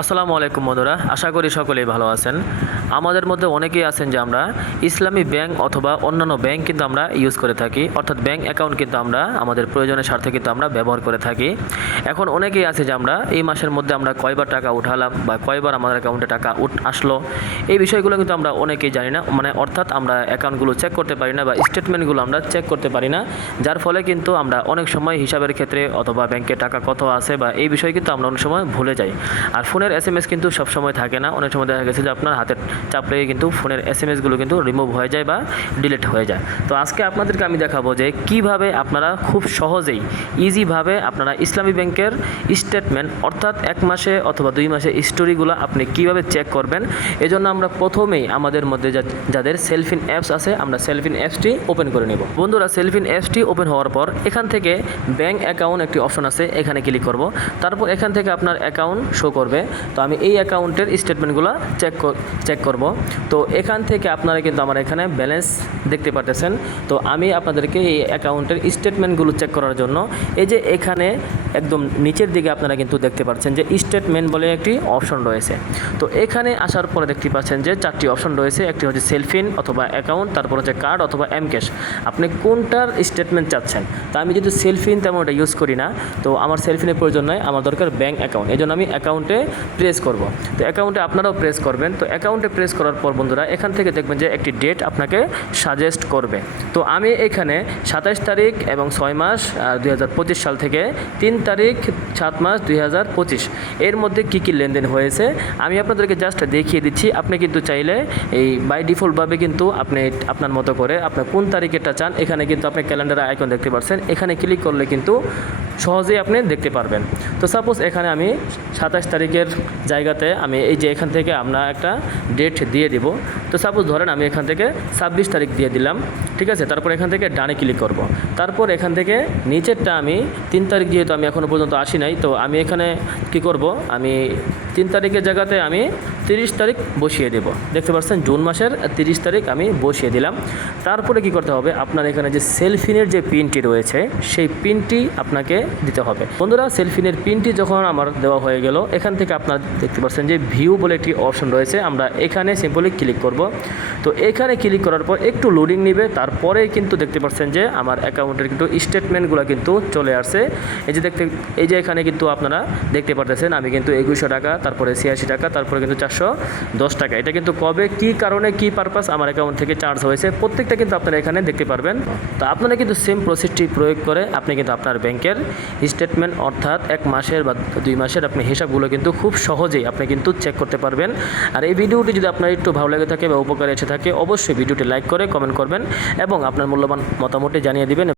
আসসালামু আলাইকুম বন্ধুরা, আশা করি সকলেই ভালো আছেন। আমাদের মধ্যে অনেকেই আছেন যে আমরা ইসলামী ব্যাংক অথবা অন্যান্য ব্যাংক কিন্তু আমরা ইউজ করে থাকি, অর্থাৎ ব্যাংক অ্যাকাউন্ট কিন্তু আমরা, আমাদের প্রয়োজনের স্বার্থে কিন্তু আমরা ব্যবহার করে থাকি। এখন অনেকেই আছে যে আমরা এই মাসের মধ্যে আমরা কয়বার টাকা উঠালাম বা কয়বার আমাদের অ্যাকাউন্টে টাকা আসলো। এই বিষয়গুলো কিন্তু আমরা অনেকেই জানি না মানে অর্থাৎ আমরা অ্যাকাউন্টগুলো চেক করতে পারি না বা স্টেটমেন্টগুলো আমরা চেক করতে পারি না, যার ফলে কিন্তু আমরা অনেক সময় হিসাবের ক্ষেত্রে অথবা ব্যাংকে টাকা কত আছে বা এই বিষয়ে কিন্তু আমরা অনেক সময় ভুলে যাই। আর ফোনের এস এম এস কিন্তু সবসময় থাকে না। অনেক সময় দেখা গেছে যে আপনার হাতের চাপ লেগে কিন্তু ফোনের এস এম এসগুলো কিন্তু রিমুভ হয়ে যায় বা ডিলিট হয়ে যায়। তো আজকে আপনাদেরকে আমি দেখাবো যে কীভাবে আপনারা খুব সহজেই ইজিভাবে আপনারা ইসলামী ব্যাংকের স্টেটমেন্ট অর্থাৎ এক মাসে অথবা দুই মাসে স্টোরিগুলো আপনি কীভাবে চেক করবেন, এজন্য আমরা প্রথমেই আমাদের মধ্যে যাদের সেলফিন অ্যাপস আছে, আমরা সেলফিন অ্যাপসটি ওপেন করে নেব। বন্ধুরা সেলফিন অ্যাপসটি ওপেন হওয়ার পর এখান থেকে ব্যাংক অ্যাকাউন্ট একটি অপশন আছে, এখানে ক্লিক করব। তারপর এখান থেকে আপনার অ্যাকাউন্ট শো করবে। তো আমি এই অ্যাকাউন্টের স্টেটমেন্টগুলো চেক চেক করব। তো এখান থেকে আপনারা কিন্তু আমার এখানে ব্যালেন্স দেখতে পাচ্ছেন তো আমি আপনাদেরকে এই অ্যাকাউন্টের স্টেটমেন্টগুলো চেক করার জন্য, এই যে এখানে একদম নিচের দিকে আপনারা কিন্তু দেখতে পাচ্ছেন যে স্টেটমেন্ট বলে একটি অপশন রয়েছে। তো এখানে আসার পরে দেখতে পাচ্ছেন যে চারটি অপশন রয়েছে, একটি হচ্ছে সেলফিন অথবা অ্যাকাউন্ট, তারপর হচ্ছে কার্ড অথবা এম ক্যাশ। আপনি কোনটার স্টেটমেন্ট চাচ্ছেন? তা আমি যেহেতু সেলফিন তেমন ওটা ইউজ করি না, তো আমার সেলফিনের প্রয়োজন নয়, আমার দরকার ব্যাঙ্ক অ্যাকাউন্ট। এই জন্য আমি অ্যাকাউন্টে প্রেস করব। তো অ্যাকাউন্টে আপনারাও প্রেস করবেন। তো অ্যাকাউন্টে প্রেস করার পর বন্ধুরা, এখান থেকে দেখবেন যে একটি ডেট আপনাকে সাজেস্ট করবে। তো আমি এখানে সাতাশ তারিখ এবং ছয় মাস দুই হাজার পঁচিশ সাল থেকে তিন তারিখ সাত মাস দুই হাজার পঁচিশ। এর মধ্যে কী কী লেনদেন হয়েছে? আমি আপনাদেরকে জাস্ট দেখিয়ে দিচ্ছি। আপনি কিন্তু চাইলে এই বাই ডিফল্টভাবে কিন্তু আপনি আপনার মতো করে আপনি কোন তারিখেটা চান, এখানে কিন্তু আপনি ক্যালেন্ডার আইকন দেখতে পাচ্ছেন এখানে ক্লিক করলে কিন্তু সহজেই আপনি দেখতে পারবেন। তো সাপোজ এখানে আমি সাতাশ তারিখের জায়গাতে আমি এই যে এখান থেকে আমরা একটা ডেট দিয়ে দিব। তো সাপোজ ধরেন আমি এখান থেকে ছাব্বিশ তারিখ দিয়ে দিলাম। ঠিক আছে? তারপর এখান থেকে ডানে ক্লিক করব। তারপর এখান থেকে নিচেরটা আমি তিন তারিখ যেহেতু আমি এখনও পর্যন্ত আসি নাই, তো আমি এখানে কি করব? আমি তিন তারিখের জায়গাতে আমি তিরিশ তারিখ বসিয়ে দেব। দেখতে পাচ্ছেন, জুন মাসের তিরিশ তারিখ আমি বসিয়ে দিলাম। তারপরে কি করতে হবে? আপনার এখানে যে সেলফিনের যে পিনটি রয়েছে, সেই পিনটি আপনাকে দিতে হবে। বন্ধুরা, সেলফিনের পিনটি যখন আমার দেওয়া হয়ে গেল, এখান থেকে আপনার দেখতে পাচ্ছেন যে ভিউ বলে একটি অপশন রয়েছে। আমরা এখানে সিম্পলি ক্লিক করব। তো এখানে ক্লিক করার পর একটু লোডিং নেবে। তারপরে কিন্তু দেখতে পাচ্ছেন যে আমার অ্যাকাউন্টের কিন্তু স্টেটমেন্টগুলো কিন্তু চলে আসছে। এই যে দেখতে, এই যে এখানে কিন্তু আপনারা দেখতে পারতেছেন, আমি কিন্তু একুশশো টাকা, তারপরে ছিয়াশি টাকা, তারপরে কিন্তু চারশো দশ টাকা। এটা কিন্তু কবে, কী কারণে, কী পারপাস আমার অ্যাকাউন্ট থেকে চার্জ হয়েছে, প্রত্যেকটা কিন্তু আপনারা এখানে দেখতে পারবেন। তো আপনারা কিন্তু সেম প্রসেসটি প্রয়োগ করে আপনি কিন্তু আপনার ব্যাংকের স্টেটমেন্ট অর্থাৎ এক মাসের বা দুই মাসের আপনি হিসাবগুলো কিন্তু খুব সহজেই আপনি কিন্তু চেক করতে পারবেন। আর এই ভিডিওটি যদি আপনার একটু ভালো লেগে থাকে বা উপকারে এসে থাকে, অবশ্যই ভিডিওটি লাইক করে কমেন্ট করবেন এবং আপনার মূল্যবান মতামতটি জানিয়ে দিবেন।